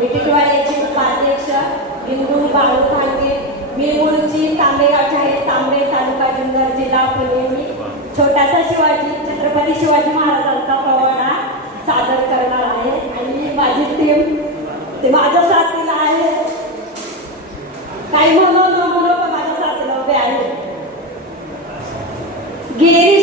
निकिटवाड्याचे उपाध्यक्ष बिंदू बाळू फांगे मी मूळची तांबेगावचे तांबे तालुका जुन्नर जिल्हा पुणे. मी छोटासा शिवाजी छत्रपती शिवाजी महाराजांचा पवाडा सादर करणार आहे. आणि माझी टीम ते माझ्या साथीला आहे. काही म्हणून न म्हणून माझ्या साथीला उभे आहे. गिरी